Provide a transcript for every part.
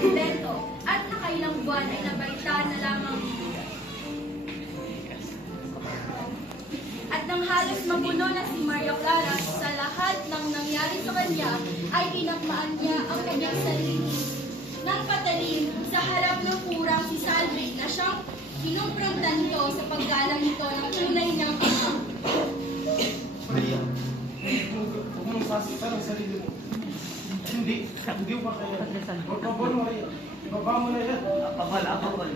kumbento at nakailang buwan ay nabalitaan na lamang at nang halos mapuno na si Maria Clara sa lahat ng nangyari sa kanya ay inakmaan niya ang kanyang sarili ng patalim sa harap ng kurang si Salve na siyang kinumprontan nito sa paggalang nito ng tunay ama. Maria, huwag mong sasaktan ang sarili mo. Hindi, hindi mo pa kaya. Por favor, Maria, ibaba mo na yan. Apakal, apakal.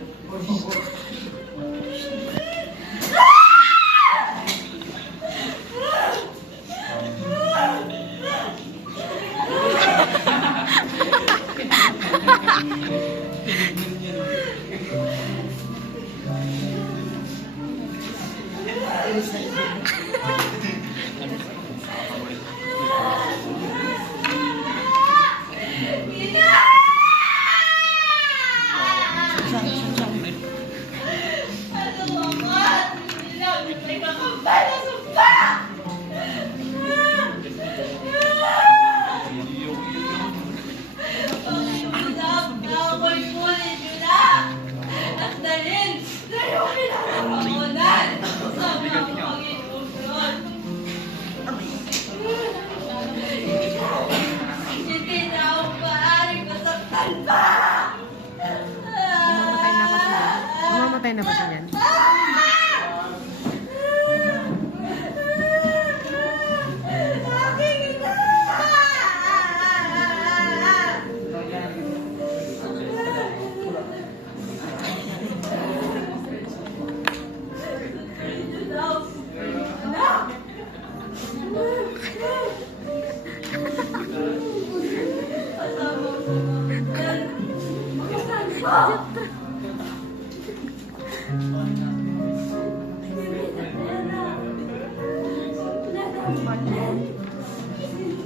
Mamamatay na ba siya? Mamamatay na ba siya yan?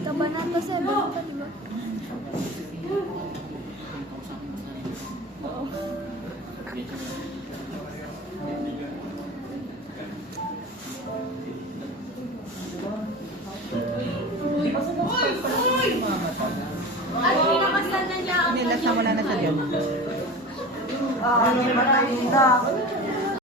Kabanata 7 pa, di ba? Pinakasan na niya ang Nilas na wala na sa Diyos. Ah, hindi pa tayo